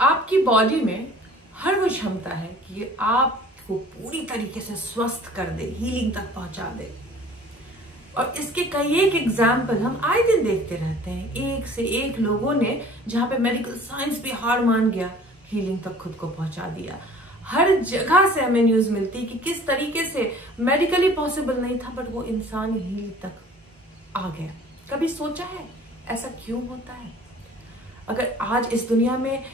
आपकी बॉडी में हर वो क्षमता है कि आपको पूरी तरीके से स्वस्थ कर दे, हीलिंग तक पहुंचा दे। और इसके कई एक एग्जाम्पल हम आए दिन देखते रहते हैं, एक से एक लोगों ने जहां पे मेडिकल साइंस भी हार मान गया, हीलिंग तक खुद को पहुंचा दिया। हर जगह से हमें न्यूज मिलती कि किस तरीके से मेडिकली पॉसिबल नहीं था बट वो इंसान हील तक आ गया। कभी सोचा है ऐसा क्यों होता है? अगर आज इस दुनिया में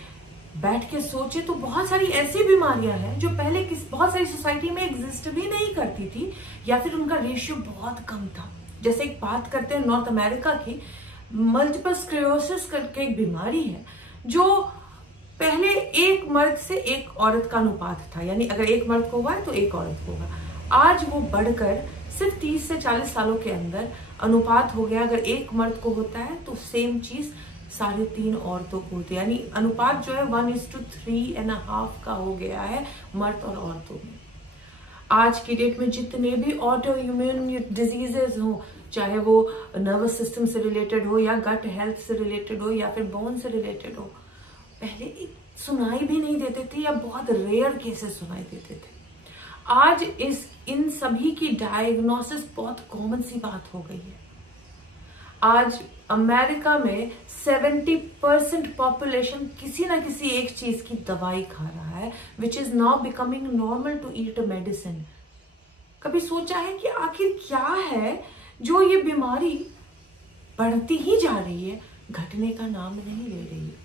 बैठ के सोचे तो बहुत सारी ऐसी बीमारियां हैं जो पहले बहुत सारी सोसाइटी में एग्जिस्ट भी नहीं करती थी, या फिर उनका रेशियो बहुत कम था। जैसे एक बात करते हैं नॉर्थ अमेरिका की, मल्टीपल स्क्लेरोसिस करके एक बीमारी है जो पहले एक मर्द से एक औरत का अनुपात था, यानी अगर एक मर्द को हुआ है तो एक औरत को होगा। आज वो बढ़कर सिर्फ 30 से 40 सालों के अंदर अनुपात हो गया, अगर एक मर्द को होता है तो सेम चीज 3.5 औरतों को होती है, यानी अनुपात जो है 1:3.5 का हो गया है मर्द और औरतों में। आज की डेट में जितने भी ऑटो इम्यून डिजीजेस हो, चाहे वो नर्वस सिस्टम से रिलेटेड हो या गट हेल्थ से रिलेटेड हो या फिर बोन से रिलेटेड हो, पहले सुनाई भी नहीं देते थे या बहुत रेयर केसेस सुनाई देते थे। आज इन सभी की डायग्नोसिस बहुत कॉमन सी बात हो गई है। आज अमेरिका में 70% पॉपुलेशन किसी ना किसी एक चीज की दवाई खा रहा है, which is now becoming normal to eat a medicine. कभी सोचा है कि आखिर क्या है जो ये बीमारी बढ़ती ही जा रही है, घटने का नाम नहीं ले रही है?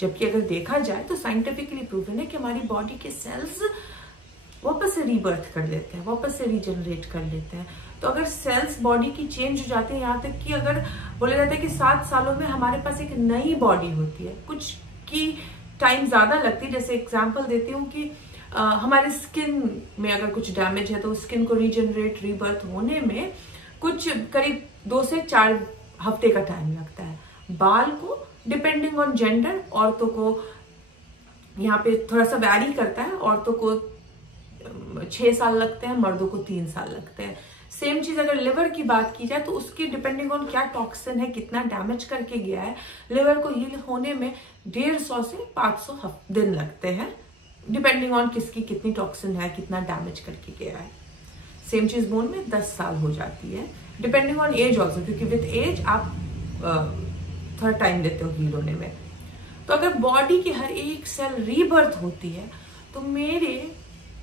जबकि अगर देखा जाए तो साइंटिफिकली प्रूवन है कि हमारी बॉडी के सेल्स वापस से रीबर्थ कर लेते हैं, वापस से रीजनरेट कर लेते हैं। तो अगर सेल्स बॉडी की चेंज हो जाते हैं, यहाँ तक कि अगर बोला जाता है कि 7 सालों में हमारे पास एक नई बॉडी होती है, कुछ की टाइम ज्यादा लगती है। जैसे एग्जांपल देती हूँ कि हमारे स्किन में अगर कुछ डैमेज है तो स्किन को रीजनरेट रीबर्थ होने में कुछ करीब 2 से 4 हफ्ते का टाइम लगता है। बाल को डिपेंडिंग ऑन जेंडर, औरतों को यहाँ पे थोड़ा सा वैरी करता है, औरतों को 6 साल लगते हैं, मर्दों को 3 साल लगते हैं। सेम चीज अगर लिवर की बात की जाए तो उसकी डिपेंडिंग ऑन क्या टॉक्सिन है, कितना डैमेज करके गया है, लिवर को हील होने में 150 से 500 दिन लगते हैं, डिपेंडिंग ऑन किसकी कितनी टॉक्सिन है, कितना डैमेज करके गया है। सेम चीज बोन में 10 साल हो जाती है, डिपेंडिंग ऑन एज ऑल्सो, क्योंकि विद एज आप थोड़ा टाइम देते हो हील होने में। तो अगर बॉडी की हर एक सेल रीबर्थ होती है तो मेरे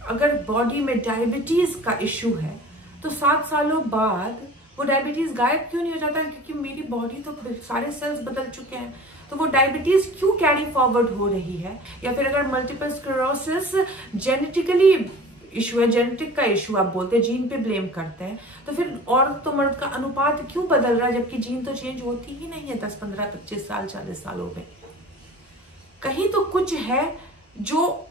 अगर बॉडी में डायबिटीज का इश्यू है तो 7 सालों बाद वो डायबिटीज गायब क्यों नहीं हो जाता? क्योंकि मेरी बॉडी तो सारे सेल्स बदल चुके हैं, तो वो डायबिटीज क्यों कैरी फॉरवर्ड हो रही है? या फिर अगर मल्टीपल स्क्लेरोसिस जेनेटिकली इशू है, जेनेटिक का इशू आप बोलते हैं, जीन पे ब्लेम करते हैं, तो फिर औरत तो मर्द का अनुपात क्यों बदल रहा है जबकि जीन तो चेंज होती ही नहीं है 10, 15, 25 साल 40 सालों में? कहीं तो कुछ है जो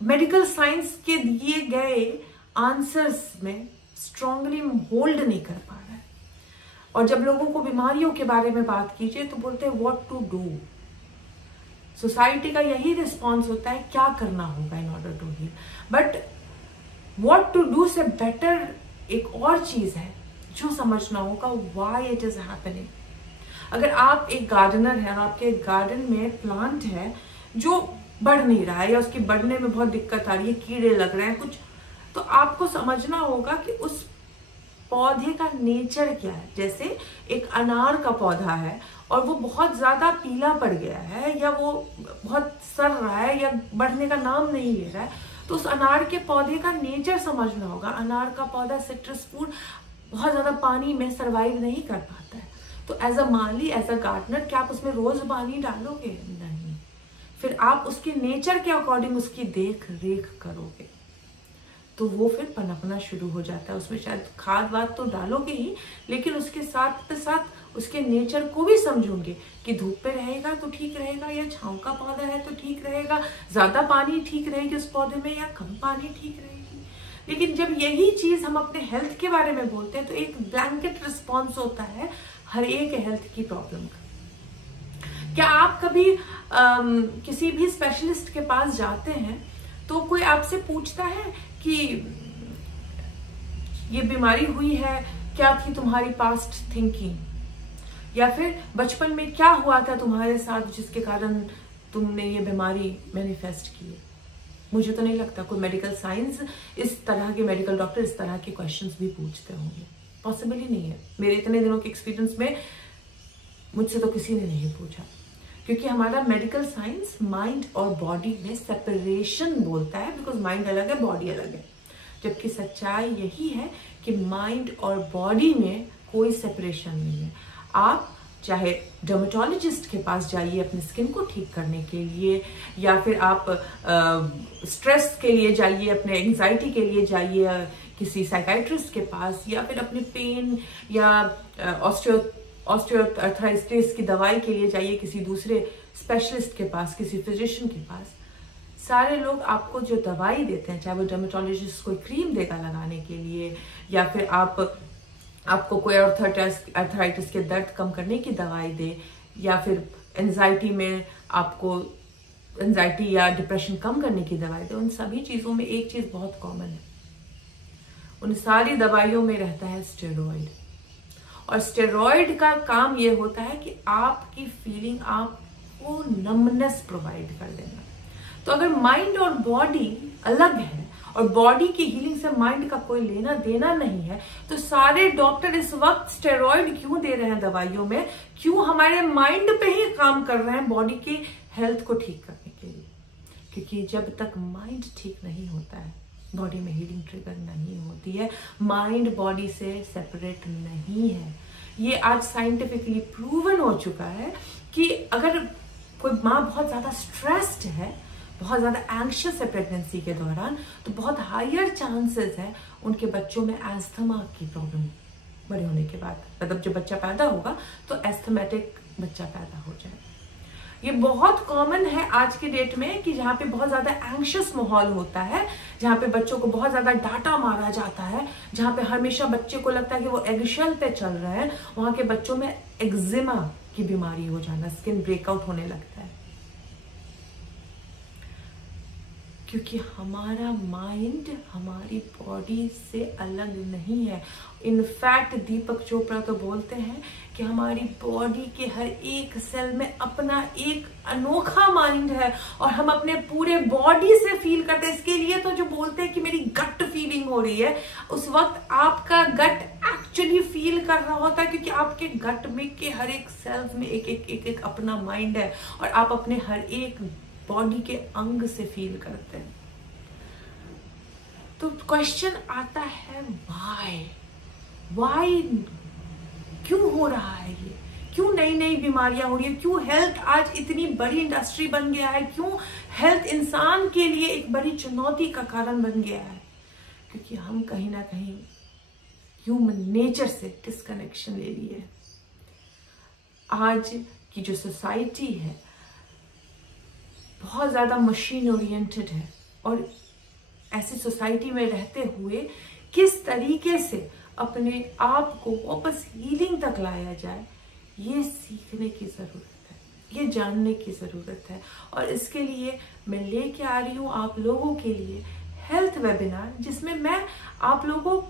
मेडिकल साइंस के दिए गए आंसर्स में स्ट्रांगली होल्ड नहीं कर पा रहा है। और जब लोगों को बीमारियों के बारे में बात कीजिए तो बोलते हैं व्हाट टू डू। सोसाइटी का यही रिस्पॉन्स होता है क्या करना होगा in order to heal, but what to do से बेटर एक और चीज है जो समझना होगा, व्हाई इट इज हैपनिंग। अगर आप एक गार्डनर हैं और आपके गार्डन में प्लांट है जो बढ़ नहीं रहा है या उसकी बढ़ने में बहुत दिक्कत आ रही है, कीड़े लग रहे हैं कुछ, तो आपको समझना होगा कि उस पौधे का नेचर क्या है। जैसे एक अनार का पौधा है और वो बहुत ज्यादा पीला पड़ गया है या वो बहुत सड़ रहा है या बढ़ने का नाम नहीं ले रहा है, तो उस अनार के पौधे का नेचर समझना होगा। अनार का पौधा सिट्रस फ्रूट बहुत ज्यादा पानी में सर्वाइव नहीं कर पाता है, तो एज अ माली, एज अ गार्डनर क्या आप उसमें रोज पानी डालोगे? नहीं। फिर आप उसके नेचर के अकॉर्डिंग उसकी देख रेख करोगे तो वो फिर पनपना शुरू हो जाता है। उसमें शायद खाद वाद तो डालोगे ही, लेकिन उसके साथ साथ उसके नेचर को भी समझोगे कि धूप पे रहेगा तो ठीक रहेगा या छांव का पौधा है तो ठीक रहेगा, ज्यादा पानी ठीक रहेगी उस पौधे में या कम पानी ठीक रहेगी। लेकिन जब यही चीज हम अपने हेल्थ के बारे में बोलते हैं तो एक ब्लैंकेट रिस्पॉन्स होता है हर एक हेल्थ की प्रॉब्लम का। क्या आप कभी किसी भी स्पेशलिस्ट के पास जाते हैं तो कोई आपसे पूछता है कि ये बीमारी हुई है, क्या थी तुम्हारी पास्ट थिंकिंग, या फिर बचपन में क्या हुआ था तुम्हारे साथ जिसके कारण तुमने ये बीमारी मैनिफेस्ट की है। मुझे तो नहीं लगता कोई मेडिकल साइंस इस तरह के मेडिकल डॉक्टर इस तरह के क्वेश्चंस भी पूछते होंगे, पॉसिबल ही नहीं है। मेरे इतने दिनों के एक्सपीरियंस में मुझसे तो किसी ने नहीं पूछा, क्योंकि हमारा मेडिकल साइंस माइंड और बॉडी में सेपरेशन बोलता है, बिकॉज माइंड अलग है, बॉडी अलग है। जबकि सच्चाई यही है कि माइंड और बॉडी में कोई सेपरेशन नहीं है। आप चाहे डर्मेटोलॉजिस्ट के पास जाइए अपनी स्किन को ठीक करने के लिए, या फिर आप स्ट्रेस के लिए जाइए, अपने एंजाइटी के लिए जाइए किसी साइकाइट्रिस्ट के पास, या फिर अपने पेन या ऑस्टियोआर्थराइटिस की दवाई के लिए जाइए किसी दूसरे स्पेशलिस्ट के पास, किसी फिजिशियन के पास। सारे लोग आपको जो दवाई देते हैं, चाहे वो डर्मेटोलॉजिस्ट कोई क्रीम देगा लगाने के लिए, या फिर आपको कोई अर्थराइटिस के दर्द कम करने की दवाई दे, या फिर एंजाइटी में आपको एंजाइटी या डिप्रेशन कम करने की दवाई दे, उन सभी चीजों में एक चीज बहुत कॉमन है, उन सारी दवाइयों में रहता है स्टेरॉइड। और स्टेरॉइड का काम ये होता है कि आपकी फीलिंग, आपको नमनेस प्रोवाइड कर देना। तो अगर माइंड और बॉडी अलग है और बॉडी की हीलिंग से माइंड का कोई लेना देना नहीं है, तो सारे डॉक्टर इस वक्त स्टेरॉइड क्यों दे रहे हैं दवाइयों में, क्यों हमारे माइंड पे ही काम कर रहे हैं बॉडी की हेल्थ को ठीक करने के लिए? क्योंकि जब तक माइंड ठीक नहीं होता है, बॉडी में हीलिंग ट्रिगर नहीं होती है, माइंड बॉडी से सेपरेट नहीं है। ये आज साइंटिफिकली प्रूवन हो चुका है कि अगर कोई माँ बहुत ज्यादा स्ट्रेस्ड है, बहुत ज्यादा एंग्शियस है प्रेगनेंसी के दौरान, तो बहुत हायर चांसेस है उनके बच्चों में एस्थमा की प्रॉब्लम बड़े होने के बाद, मतलब जब बच्चा पैदा होगा तो एस्थमेटिक बच्चा पैदा हो जाए। ये बहुत कॉमन है आज के डेट में कि जहाँ पे बहुत ज्यादा एंग्शियस माहौल होता है, जहाँ पे बच्चों को बहुत ज्यादा डांटा मारा जाता है, जहाँ पे हमेशा बच्चे को लगता है कि वो एगशेल पे चल रहे हैं, वहां के बच्चों में एक्जिमा की बीमारी हो जाना, स्किन ब्रेकआउट होने लगता है। क्योंकि हमारा माइंड हमारी बॉडी से अलग नहीं है। इनफैक्ट दीपक चोपड़ा तो बोलते हैं कि हमारी बॉडी के हर एक सेल में अपना एक अनोखा माइंड है और हम अपने पूरे बॉडी से फील करते हैं। इसके लिए तो जो बोलते हैं कि मेरी गट फीलिंग हो रही है, उस वक्त आपका गट एक्चुअली फील कर रहा होता है, क्योंकि आपके गट में के हर एक सेल्स में एक अपना माइंड है और आप अपने हर एक बॉडी के अंग से फील करते हैं। तो क्वेश्चन आता है वाई क्यों हो रहा है ये, क्यों नई नई बीमारियां हो रही है, क्यों हेल्थ आज इतनी बड़ी इंडस्ट्री बन गया है, क्यों हेल्थ इंसान के लिए एक बड़ी चुनौती का कारण बन गया है? क्योंकि हम कहीं ना कहीं ह्यूमन नेचर से डिस्कनेक्शन ले लिए। आज की जो सोसाइटी है बहुत ज्यादा मशीन ओरिएंटेड है, और ऐसी सोसाइटी में रहते हुए किस तरीके से अपने आप को वापस हीलिंग तक लाया जाए, ये सीखने की जरूरत है, ये जानने की जरूरत है। और इसके लिए मैं लेके आ रही हूं आप लोगों के लिए हेल्थ वेबिनार, जिसमें मैं आप लोगों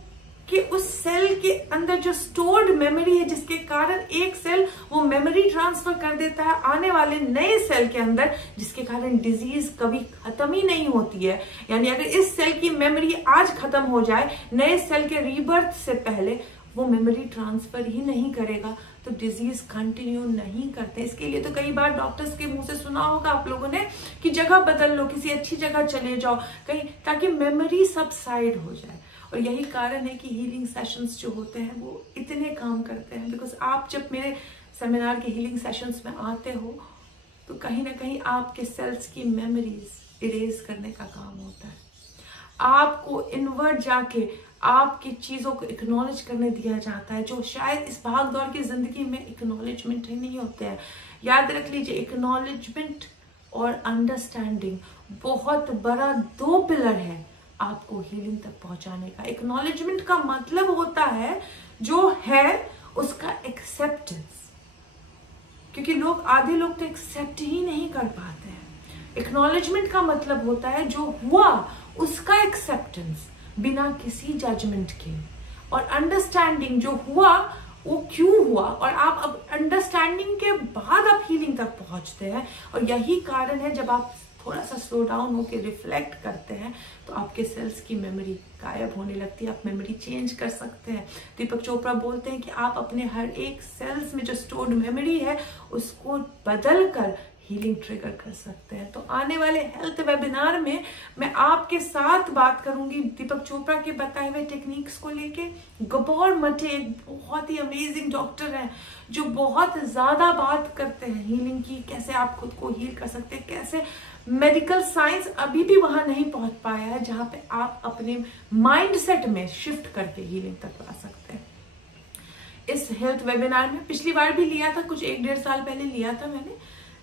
कि उस सेल के अंदर जो स्टोर्ड मेमोरी है, जिसके कारण एक सेल वो मेमोरी ट्रांसफर कर देता है आने वाले नए सेल के अंदर, जिसके कारण डिजीज कभी खत्म ही नहीं होती है। यानी अगर इस सेल की मेमोरी आज खत्म हो जाए, नए सेल के रीबर्थ से पहले वो मेमोरी ट्रांसफर ही नहीं करेगा, तो डिजीज कंटिन्यू नहीं करते। इसके लिए तो कई बार डॉक्टर्स के मुंह से सुना होगा आप लोगों ने कि जगह बदल लो, किसी अच्छी जगह चले जाओ कहीं, ताकि मेमोरी सबसाइड हो जाए। और यही कारण है कि हीलिंग सेशंस जो होते हैं वो इतने काम करते हैं, बिकॉज आप जब मेरे सेमिनार के हीलिंग सेशंस में आते हो तो कहीं ना कहीं आपके सेल्स की मेमोरीज इरेज करने का काम होता है। आपको इनवर्ट जाके आपकी चीजों को एक्नॉलेज करने दिया जाता है, जो शायद इस भाग दौड़ की जिंदगी में एक्नॉलेजमेंट ही नहीं होते हैं। याद रख लीजिए, एक्नॉलेजमेंट और अंडरस्टैंडिंग बहुत बड़ा 2 पिलर है आपको हीलिंग तक पहुंचाने का। एक्नॉलेजमेंट का मतलब होता है जो है उसका एक्सेप्टेंस, क्योंकि आधे लोग तो एक्सेप्ट ही नहीं कर पाते हैं। एक्नॉलेजमेंट का मतलब होता है जो हुआ उसका एक्सेप्टेंस बिना किसी जजमेंट के, और अंडरस्टैंडिंग जो हुआ वो क्यों हुआ, और आप अब अंडरस्टैंडिंग के बाद आप हीलिंग तक पहुंचते हैं। और यही कारण है जब आप थोड़ा सा स्लो डाउन होकर रिफ्लेक्ट करते हैं तो आपके सेल्स की मेमोरी गायब होने लगती है, आप मेमोरी चेंज कर सकते हैं। दीपक चोपड़ा बोलते हैं कि आप अपने हर एक सेल्स में जो स्टोर्ड मेमोरी है उसको बदल कर हीलिंग ट्रिगर कर सकते हैं। तो आने वाले हेल्थ वेबिनार में मैं आपके साथ बात करूंगी दीपक चोपड़ा के बताए हुए टेक्निक्स को लेके। गबोर मटे एक बहुत ही अमेजिंग डॉक्टर हैं जो बहुत ज्यादा बात करते हैं हीलिंग की, कैसे आप खुद को हील कर सकते हैं, कैसे मेडिकल साइंस अभी भी वहां नहीं पहुंच पाया है जहां पे आप अपने माइंडसेट में शिफ्ट करके हीलिंग तक ला सकते हैं। इस हेल्थ वेबिनार में पिछली बार भी लिया था, कुछ 1-1.5 साल पहले लिया था मैंने,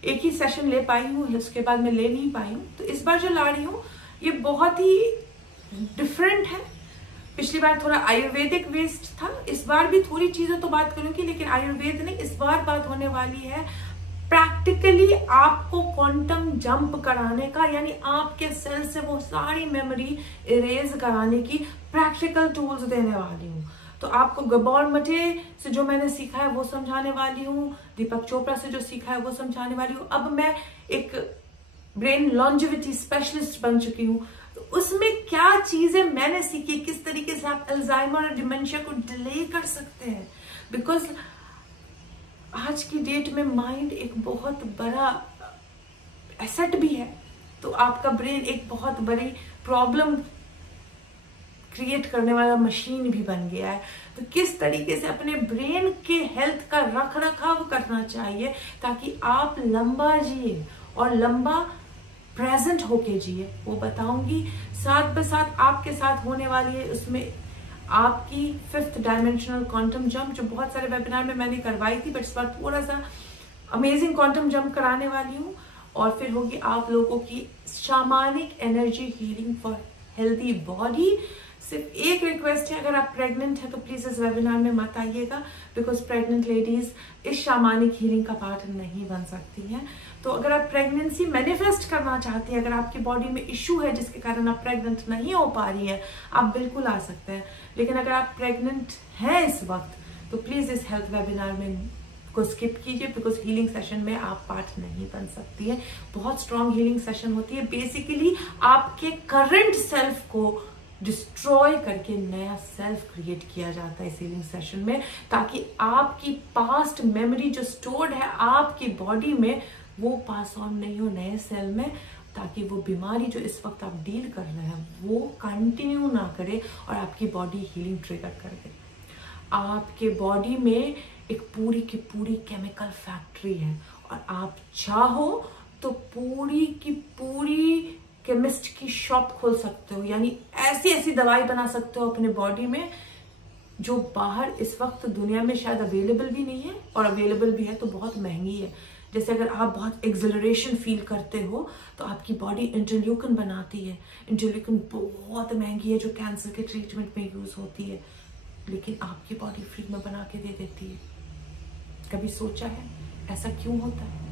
एक ही सेशन ले पाई हूँ, उसके बाद मैं ले नहीं पाई हूँ। तो इस बार जो ला रही हूँ ये बहुत ही डिफरेंट है। पिछली बार थोड़ा आयुर्वेदिक वेस्ट था, इस बार भी थोड़ी चीजें तो बात करूंगी लेकिन आयुर्वेद नहीं। इस बार बात होने वाली है प्रैक्टिकली आपको क्वांटम जंप कराने का, यानी आपके सेल से वो सारी मेमोरी इरेज कराने की प्रैक्टिकल टूल्स देने वाली हूँ। तो आपको गबोर मटे से जो मैंने सीखा है वो समझाने वाली हूँ, दीपक चोपड़ा से जो सीखा है वो समझाने वाली हूँ। अब मैं एक ब्रेन लॉन्जेविटी स्पेशलिस्ट बन चुकी हूँ, तो उसमें क्या चीजें मैंने सीखी, किस तरीके से आप अल्जाइमर और डिमेंशिया को डिले कर सकते हैं। बिकॉज आज की डेट में माइंड एक बहुत बड़ा एसेट भी है, तो आपका ब्रेन एक बहुत बड़ी प्रॉब्लम क्रिएट करने वाला मशीन भी बन गया है। तो किस तरीके से अपने ब्रेन के हेल्थ का रख रखाव करना चाहिए ताकि आप लंबा जिए और लंबा प्रेजेंट होके जिए, वो बताऊंगी। साथ पे साथ आपके साथ होने वाली है उसमें आपकी 5th डायमेंशनल क्वांटम जंप, जो बहुत सारे वेबिनार में मैंने करवाई थी, बट इस बार थोड़ा सा अमेजिंग क्वांटम जंप कराने वाली हूँ। और फिर होगी आप लोगों की shamanic energy healing for healthy body. सिर्फ एक रिक्वेस्ट है, अगर आप प्रेग्नेंट हैं तो प्लीज इस वेबिनार में मत आइएगा, बिकॉज प्रेग्नेंट लेडीज इस शामानिक हीलिंग का पार्ट नहीं बन सकती हैं। तो अगर आप प्रेगनेंसी मैनिफेस्ट करना चाहती हैं, अगर आपकी बॉडी में इश्यू है जिसके कारण आप प्रेग्नेंट नहीं हो पा रही हैं, आप बिल्कुल आ सकते हैं। लेकिन अगर आप प्रेग्नेंट हैं इस वक्त तो प्लीज इस हेल्थ वेबिनार में को स्किप कीजिए, बिकॉज हीलिंग सेशन में आप पार्ट नहीं बन सकती है। बहुत स्ट्रॉन्ग हीलिंग सेशन होती है, बेसिकली आपके करंट सेल्फ को डिस्ट्रॉय करके नया सेल्फ क्रिएट किया जाता है इस हीलिंग सेशन में, ताकि आपकी पास्ट मेमोरी जो स्टोर्ड है आपकी बॉडी में वो पास ऑन नहीं हो नए सेल में, ताकि वो बीमारी जो इस वक्त आप डील कर रहे हैं वो कंटिन्यू ना करे और आपकी बॉडी हीलिंग ट्रिगर कर दे। आपके बॉडी में एक पूरी की पूरी केमिकल फैक्ट्री है और आप चाहो तो पूरी की पूरी केमिस्ट की शॉप खोल सकते हो, यानी ऐसी ऐसी दवाई बना सकते हो अपने बॉडी में जो बाहर इस वक्त दुनिया में शायद अवेलेबल भी नहीं है, और अवेलेबल भी है तो बहुत महंगी है। जैसे अगर आप बहुत एक्सिलरेशन फील करते हो तो आपकी बॉडी इंटरल्यूकिन बनाती है। इंटरल्यूकिन बहुत महंगी है जो कैंसर के ट्रीटमेंट में यूज होती है, लेकिन आपकी बॉडी फ्री में बना के दे देती है। कभी सोचा है ऐसा क्यों होता है?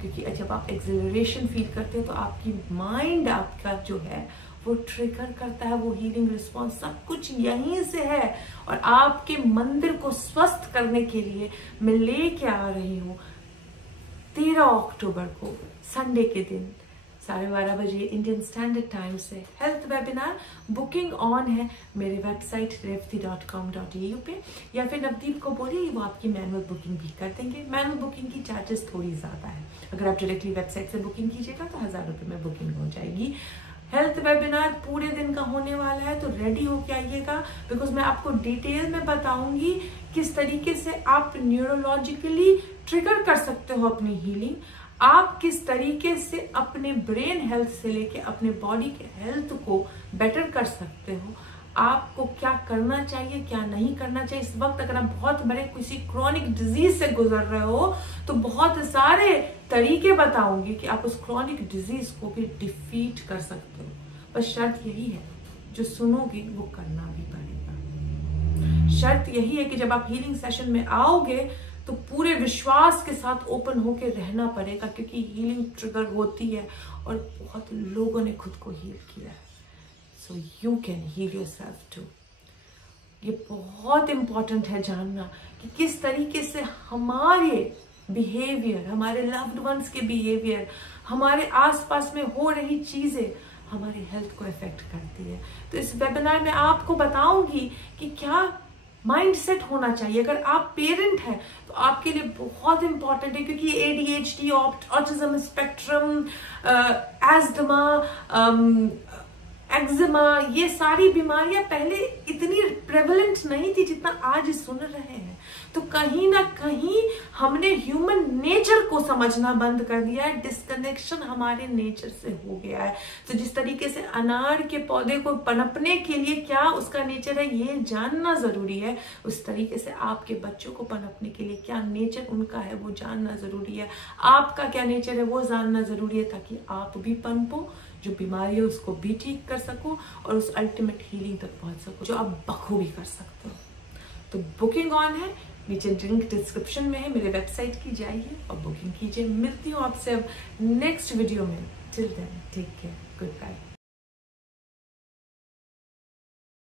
क्योंकि जब आप एक्सिलरेशन फील करते हो तो आपकी माइंड आपका जो है वो ट्रिगर करता है वो हीलिंग रिस्पॉन्स, सब कुछ यहीं से है। और आपके मंदिर को स्वस्थ करने के लिए मैं लेके आ रही हूँ 13 अक्टूबर को संडे के दिन 12:30 बजे इंडियन स्टैंडर्ड टाइम से हेल्थ वेबिनार। बुकिंग ऑन है मेरे वेबसाइट revati.com.au पे, या फिर नवदीप को बोलिए वो आपकी मैनुअल बुकिंग भी कर देंगे। मैनुअल बुकिंग की चार्जेस थोड़ी ज्यादा है, अगर आप डायरेक्टली वेबसाइट से बुकिंग कीजिएगा तो 1000 रुपये में बुकिंग हो जाएगी। हेल्थ वेबिनार पूरे दिन का होने वाला है तो रेडी होके आइएगा, बिकॉज मैं आपको डिटेल में बताऊंगी किस तरीके से आप न्यूरोलॉजिकली ट्रिगर कर सकते हो अपनी हीलिंग, आप किस तरीके से अपने ब्रेन हेल्थ से लेके अपने बॉडी के हेल्थ को बेटर कर सकते हो, आपको क्या करना चाहिए क्या नहीं करना चाहिए। इस वक्त अगर आप बहुत बड़े किसी क्रॉनिक डिजीज से गुजर रहे हो तो बहुत सारे तरीके बताऊंगी कि आप उस क्रॉनिक डिजीज को भी डिफीट कर सकते हो। बस शर्त यही है, जो सुनोगे वो करना भी पड़ेगा। शर्त यही है कि जब आप हीलिंग सेशन में आओगे तो पूरे विश्वास के साथ ओपन होके रहना पड़ेगा, क्योंकि हीलिंग ट्रिगर होती है और बहुत लोगों ने खुद को हील किया है। So you can heal yourself too. ये बहुत इंपॉर्टेंट है जानना कि किस तरीके से हमारे बिहेवियर, हमारे लव्ड वंस के बिहेवियर, हमारे आसपास में हो रही चीजें हमारी हेल्थ को इफेक्ट करती है। तो इस वेबिनार में आपको बताऊंगी कि क्या माइंडसेट होना चाहिए। अगर आप पेरेंट हैं तो आपके लिए बहुत इंपॉर्टेंट है, क्योंकि ADHD, autism spectrum, asthma, eczema, ये सारी बीमारियां पहले इतनी प्रेवलेंट नहीं थी जितना आज सुन रहे हैं। तो कहीं ना कहीं हमने ह्यूमन नेचर को समझना बंद कर दिया है, डिस्कनेक्शन हमारे नेचर से हो गया है। तो जिस तरीके से अनार के पौधे को पनपने के लिए क्या उसका नेचर है ये जानना जरूरी है, उस तरीके से आपके बच्चों को पनपने के लिए क्या नेचर उनका है वो जानना जरूरी है। आपका क्या नेचर है वो जानना जरूरी है, ताकि आप भी पनपो, जो बीमारी है उसको भी ठीक कर सको और उस अल्टीमेट हीलिंग तक पहुंच सको जो आप बखूबी कर सकते हो। तो बुकिंग ऑन है, नीचे लिंक डिस्क्रिप्शन में है, मेरे वेबसाइट की जाइए और बुकिंग कीजिए। मिलती हूँ आपसे अब नेक्स्ट वीडियो में। Till then take care, good bye.